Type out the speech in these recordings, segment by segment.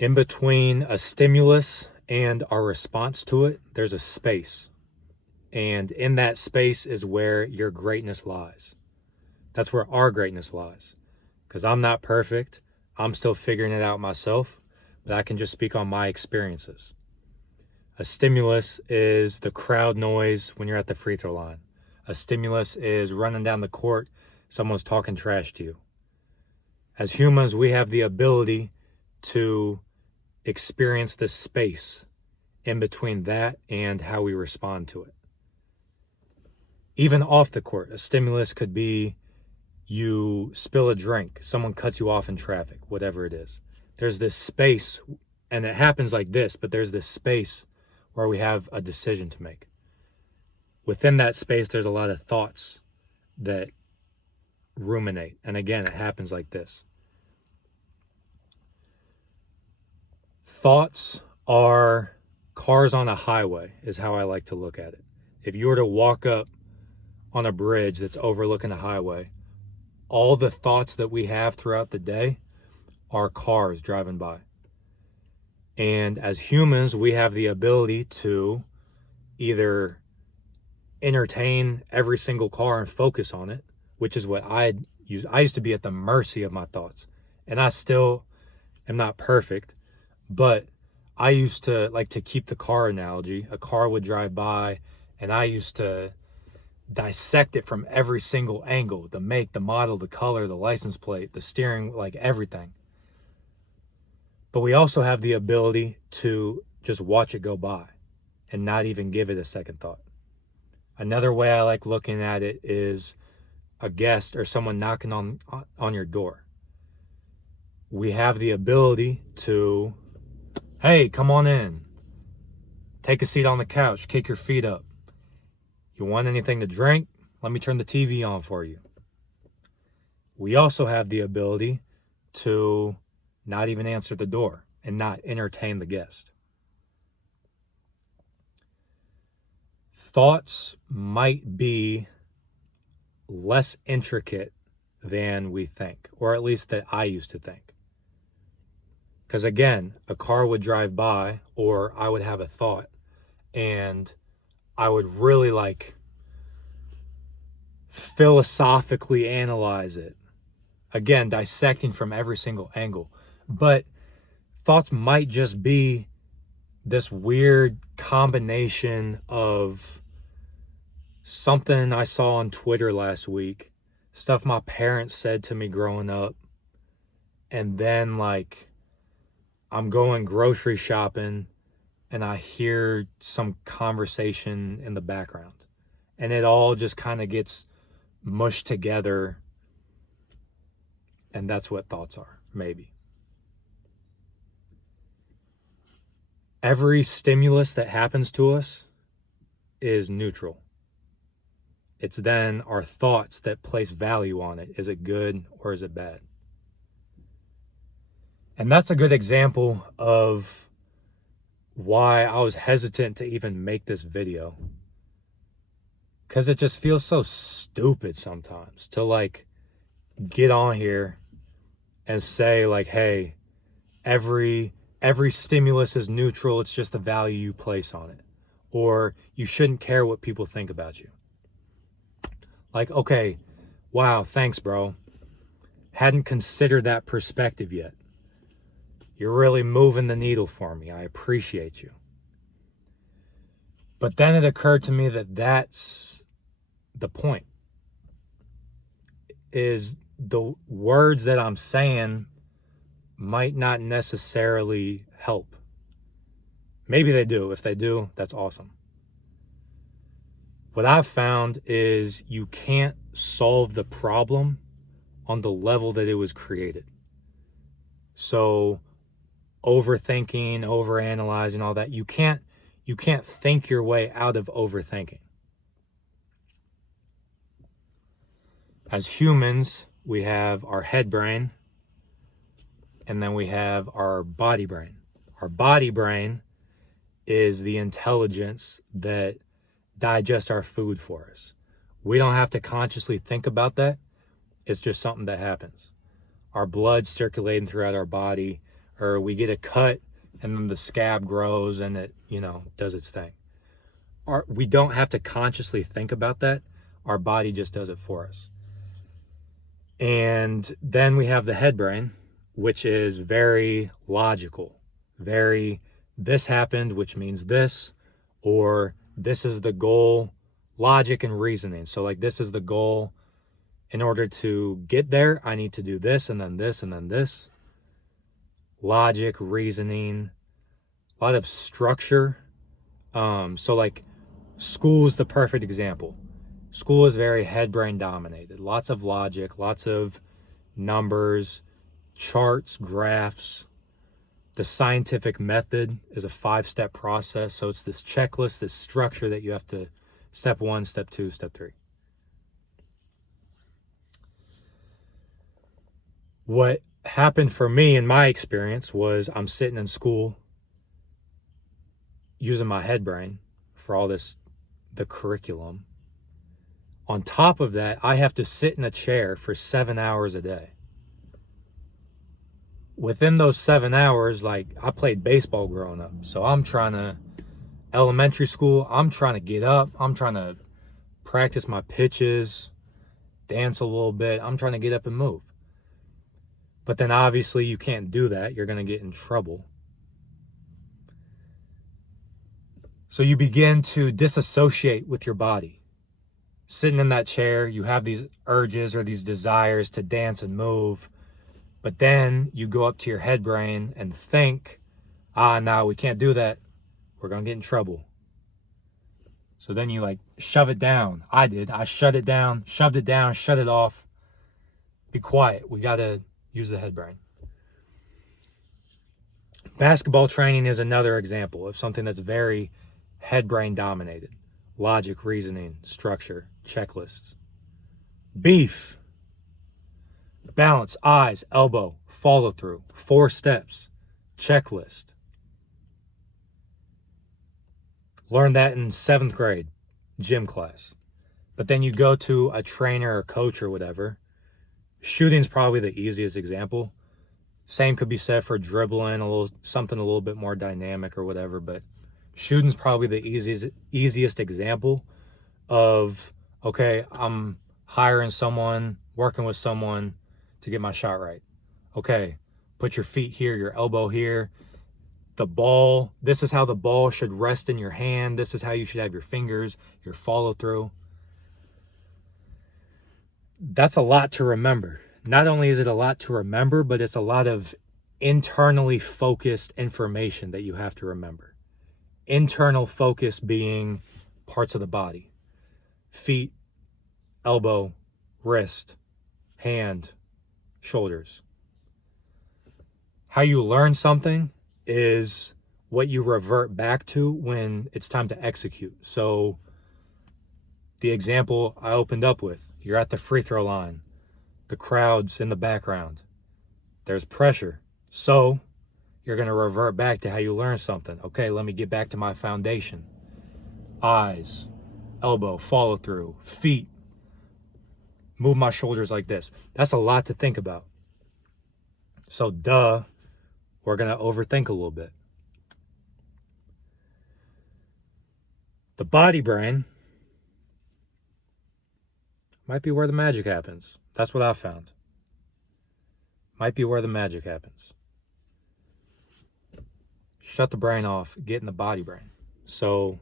In between a stimulus and our response to it, there's a space. And in that space is where your greatness lies. That's where our greatness lies. Because I'm not perfect. I'm still figuring it out myself, but I can just speak on my experiences. A stimulus is the crowd noise when you're at the free throw line. A stimulus is running down the court, someone's talking trash to you. As humans, we have the ability to experience this space in between that and how we respond to it. Even off the court, a stimulus could be you spill a drink, someone cuts you off in traffic, whatever it is. There's this space, and it happens like this, but there's this space where we have a decision to make. Within that space, there's a lot of thoughts that ruminate. And again, it happens like this. Thoughts are cars on a highway, is how I like to look at it. If you were to walk up on a bridge that's overlooking a highway, all the thoughts that we have throughout the day are cars driving by. And as humans, we have the ability to either entertain every single car and focus on it, which is what I used to be at the mercy of my thoughts. And I still am not perfect, but I used to like to keep the car analogy. A car would drive by and I used to dissect it from every single angle, the make, the model, the color, the license plate, the steering, like everything. But we also have the ability to just watch it go by and not even give it a second thought. Another way I like looking at it is a guest or someone knocking on your door. We have the ability to, hey, come on in. Take a seat on the couch, kick your feet up. You want anything to drink? Let me turn the TV on for you. We also have the ability to not even answer the door and not entertain the guest. Thoughts might be less intricate than we think, or at least that I used to think. Because again, a car would drive by, or I would have a thought, and I would really like philosophically analyze it. Again, dissecting from every single angle. But thoughts might just be this weird combination of something I saw on Twitter last week, stuff my parents said to me growing up, and then like I'm going grocery shopping and I hear some conversation in the background, and it all just kind of gets mushed together, and that's what thoughts are, maybe. Every stimulus that happens to us is neutral. It's then our thoughts that place value on it. Is it good or is it bad? And that's a good example of why I was hesitant to even make this video. Because it just feels so stupid sometimes to like get on here and say like, hey, every stimulus is neutral. It's just the value you place on it. Or you shouldn't care what people think about you. Like, okay, wow, thanks, bro. Hadn't considered that perspective yet. You're really moving the needle for me. I appreciate you. But then it occurred to me that that's the point. Is the words that I'm saying might not necessarily help. Maybe they do. If they do, that's awesome. What I've found is you can't solve the problem on the level that it was created. So overthinking, overanalyzing, all that, you can't think your way out of overthinking. As humans, we have our head brain, and then we have our body brain. Our body brain is the intelligence that digests our food for us. We don't have to consciously think about that. It's just something that happens. Our blood circulating throughout our body, or we get a cut and then the scab grows and it, does its thing. We don't have to consciously think about that. Our body just does it for us. And then we have the head brain, which is very logical, very, this happened, which means this, or this is the goal, logic and reasoning. So like, this is the goal. In order to get there, I need to do this and then this and then this. Logic, reasoning, a lot of structure. So like, school is the perfect example. School is very head brain dominated. Lots of logic, lots of numbers, charts, graphs. The scientific method is a 5-step process. So it's this checklist, this structure that you have to, step 1, step 2, step 3. What happened for me in my experience was I'm sitting in school using my head brain for all this, the curriculum. On top of that, I have to sit in a chair for 7 hours a day. Within those 7 hours, like, I played baseball growing up. So elementary school, I'm trying to get up. I'm trying to practice my pitches, dance a little bit. I'm trying to get up and move. But then obviously you can't do that. You're going to get in trouble. So you begin to disassociate with your body. Sitting in that chair, you have these urges or these desires to dance and move, but then you go up to your head brain and think, no, we can't do that. We're going to get in trouble. So then you like shove it down. I did. I shut it down, shoved it down, shut it off. Be quiet. We got to use the head brain. Basketball training is another example of something that's very head brain dominated. Logic, reasoning, structure, checklists. Beef. Balance, eyes, elbow, follow through. 4 steps. Checklist. Learned that in 7th grade, gym class. But then you go to a trainer or coach or whatever. Shooting's probably the easiest example. Same could be said for dribbling, something a little bit more dynamic or whatever, but shooting's probably the easiest example of, okay, I'm hiring someone, working with someone to get my shot right. Okay, put your feet here, your elbow here. The ball, this is how the ball should rest in your hand. This is how you should have your fingers, your follow through. That's a lot to remember. Not only is it a lot to remember, but it's a lot of internally focused information that you have to remember. Internal focus being parts of the body. Feet, elbow, wrist, hand, shoulders. How you learn something is what you revert back to when it's time to execute. So the example I opened up with, you're at the free throw line. The crowd's in the background. There's pressure. So you're going to revert back to how you learn something. Okay, let me get back to my foundation. Eyes, elbow, follow through, feet. Move my shoulders like this. That's a lot to think about. So we're going to overthink a little bit. The body brain might be where the magic happens. That's what I found. Might be where the magic happens. Shut the brain off, get in the body brain. So,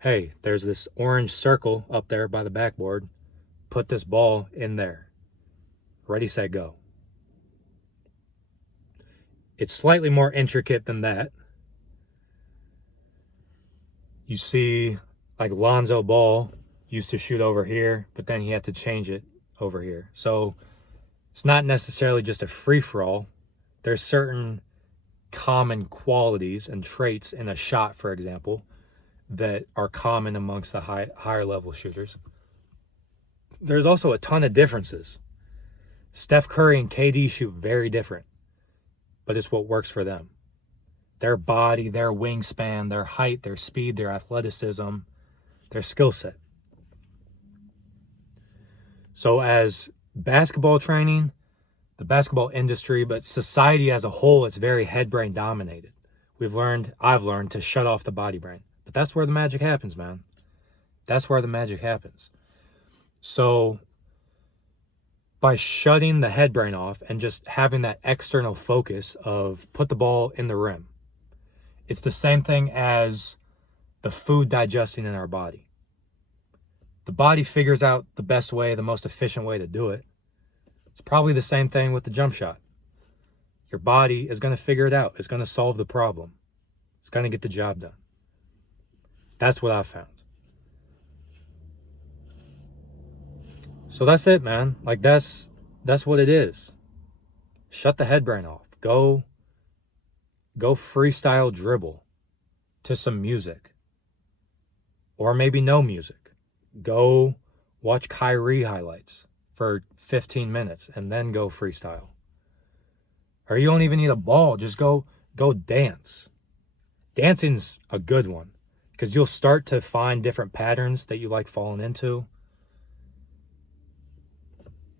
hey, there's this orange circle up there by the backboard. Put this ball in there. Ready, set, go. It's slightly more intricate than that. You see, like Lonzo Ball used to shoot over here, but then he had to change it over here. So it's not necessarily just a free-for-all. There's certain common qualities and traits in a shot, for example, that are common amongst the higher level shooters. There's also a ton of differences. Steph Curry and KD shoot very different, but it's what works for them. Their body, their wingspan, their height, their speed, their athleticism, their skill set. So as basketball training, the basketball industry, but society as a whole, it's very head brain dominated. I've learned to shut off the body brain. But that's where the magic happens, man. That's where the magic happens. So by shutting the head brain off and just having that external focus of put the ball in the rim, it's the same thing as the food digesting in our body. The body figures out the best way, the most efficient way to do it. It's probably the same thing with the jump shot. Your body is going to figure it out. It's going to solve the problem. It's going to get the job done. That's what I found. So that's it, man. Like that's what it is. Shut the head brain off. Go freestyle dribble to some music. Or maybe no music. Go watch Kyrie highlights for 15 minutes and then go freestyle. Or you don't even need a ball. Just go dance. Dancing's a good one because you'll start to find different patterns that you like falling into.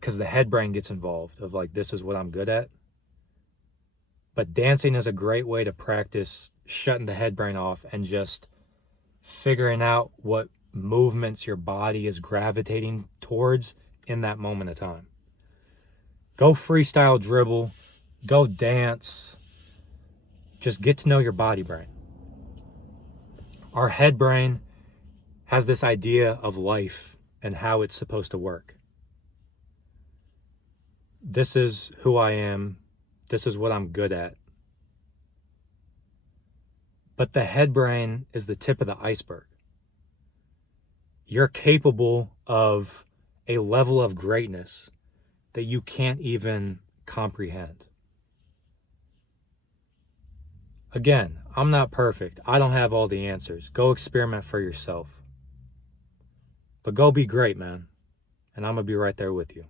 Because the head brain gets involved of like, this is what I'm good at. But dancing is a great way to practice shutting the head brain off and just figuring out what movements your body is gravitating towards in that moment of time. Go freestyle dribble, go dance, just get to know your body brain. Our head brain has this idea of life and how it's supposed to work. This is who I am. This is what I'm good at. But the head brain is the tip of the iceberg. You're capable of a level of greatness that you can't even comprehend. Again, I'm not perfect. I don't have all the answers. Go experiment for yourself. But go be great, man. And I'm going to be right there with you.